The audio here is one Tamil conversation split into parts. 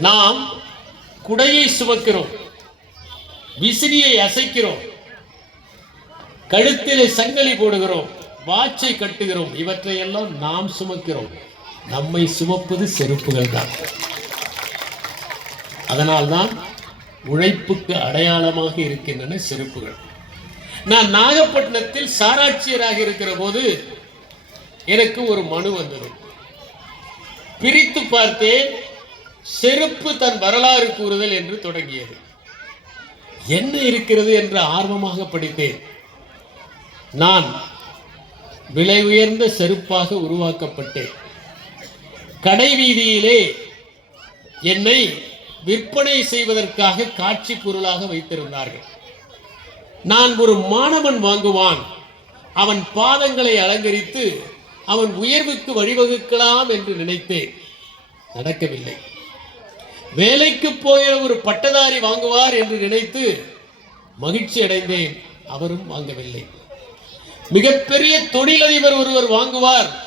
நாம் குடையை சுமக்கிறோம் விசிறியை அசைக்கிறோம் கழுத்திலே சங்கலி போடுகிறோம் வாட்சை கட்டுகிறோம். இவற்றையெல்லாம் நாம் சுமக்கிறோம். நம்மை சுமப்பது செருப்புகள் தான். அதனால்தான் உழைப்புக்கு அடையாளமாக இருக்கின்றன செருப்புகள். நான் நாகப்பட்டினத்தில் சாராட்சியராக இருக்கிற போது எனக்கு ஒரு மனு வந்தது. பிரித்து பார்த்தேன் செருப்பு தன் வரலாறு கூறுதல் என்று தொடங்கியது. என்ன இருக்கிறது என்று ஆர்வமாக படித்தேன். நான் விலை உயர்ந்த செருப்பாக உருவாக்கப்பட்டேன். கடை வீதியிலே என்னை விற்பனை செய்வதற்காக காட்சி பொருளாக வைத்திருந்தார்கள். நான் ஒரு மாணவன் வாங்குவான். அவன் பாதங்களை அலங்கரித்து அவன் உயர்வுக்கு வழிவகுக்கலாம் என்று நினைத்தேன். நடக்கவில்லை. வேலைக்கு போய ஒரு பட்டதாரி வாங்குவார் என்று நினைத்து மகிழ்ச்சி அடைந்தேன். அவரும் வாங்கவில்லை. மிகப்பெரிய தொழிலதிபர் ஒருவர் வாங்குவார்.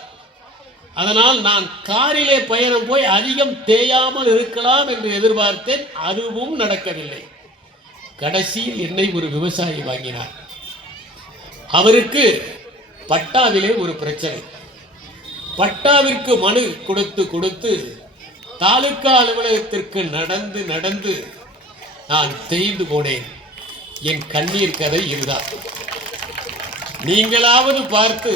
அதனால் நான் காரிலே பயணம் போய் அதிகம் தேயாமல் இருக்கலாம் என்று எதிர்பார்த்தேன். அதுவும் நடக்கவில்லை. கடைசியில் என்னை ஒரு விவசாயி வாங்கினார். அவருக்கு பட்டாவிலே ஒரு பிரச்சனை. பட்டாவிற்கு மனு கொடுத்து கொடுத்து தாலுக்கா அலுவலகத்திற்கு நடந்து நடந்து நான் தேய்ந்து போனேன். என் கண்ணீர் கதை இதுதான். நீங்களாவது பார்த்து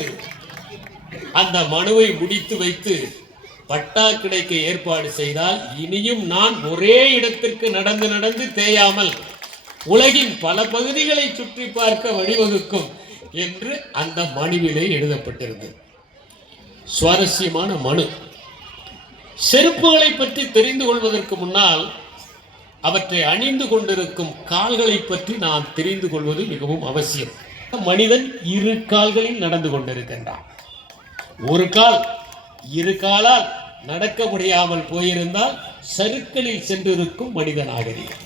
அந்த மனுவை முடித்து வைத்து பட்டா கிடைக்க ஏற்பாடு செய்தால் இனியும் நான் ஒரே இடத்திற்கு நடந்து நடந்து தேயாமல் உலகின் பல பகுதிகளை சுற்றி பார்க்க வழிவகுக்கும் என்று அந்த மனுவிலே எழுதப்பட்டிருந்தது. சுவாரஸ்யமான மனு. செருப்புகளை பற்றி தெரிந்து கொள்வதற்கு முன்னால் அவற்றை அணிந்து கொண்டிருக்கும் கால்களை பற்றி நாம் தெரிந்து கொள்வது மிகவும் அவசியம். மனிதன் இரு கால்களில் நடந்து கொண்டிருக்கின்றான். ஒரு கால் இரு காலால் நடக்க முடியாமல் போயிருந்தால் சருக்களில் சென்றிருக்கும் மனித நாகரிகம்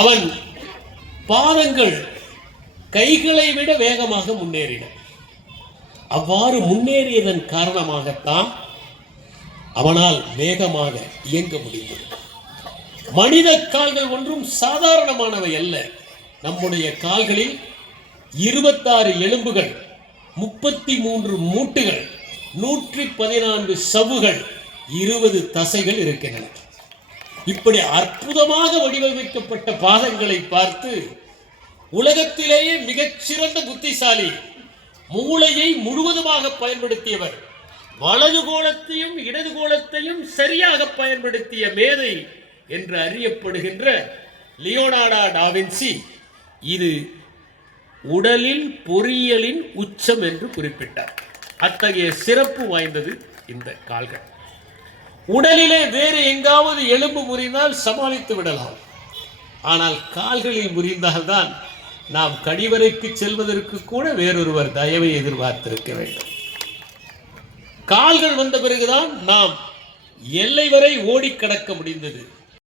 அவன் பாதங்கள் கைகளை விட வேகமாக முன்னேறின. அவ்வாறு முன்னேறியதன் காரணமாகத்தான் அவனால் வேகமாக இயங்க முடிந்தது. மனித கால்கள் ஒன்றும் சாதாரணமானவை அல்ல. நம்முடைய கால்களில் இருபத்தாறு எலும்புகள் முப்பத்தி மூன்று மூட்டுகள் நூற்றி பதினான்கு சவ்வுகள் இருபது தசைகள் இருக்கின்றன. இப்படி அற்புதமாக வடிவமைக்கப்பட்ட பாதங்களை பார்த்து உலகத்திலேயே மிகச்சிறந்த புத்திசாலி மூளையை முழுவதுமாக பயன்படுத்தியவர் வலது கோலத்தையும் இடது கோலத்தையும் சரியாக பயன்படுத்திய மேதை என்று அறியப்படுகின்ற லியோனாடா டாவின்சி இது உடலில் பொறியியலின் உச்சம் என்று குறிப்பிட்டார். அத்தகைய சிறப்பு வாய்ந்தது இந்த கால்கள். உடலிலே வேறு எங்காவது எலும்பு முறிந்தால் சமாளித்து விடலாம். ஆனால் கால்களில் முறிந்தால்தான் நாம் கடிவரைக்கு செல்வதற்கு கூட வேறொருவர் தயவை எதிர்பார்த்திருக்க வேண்டும். கால்கள் வந்த பிறகுதான் நாம் எல்லை வரை ஓடி கடக்க முடிந்தது.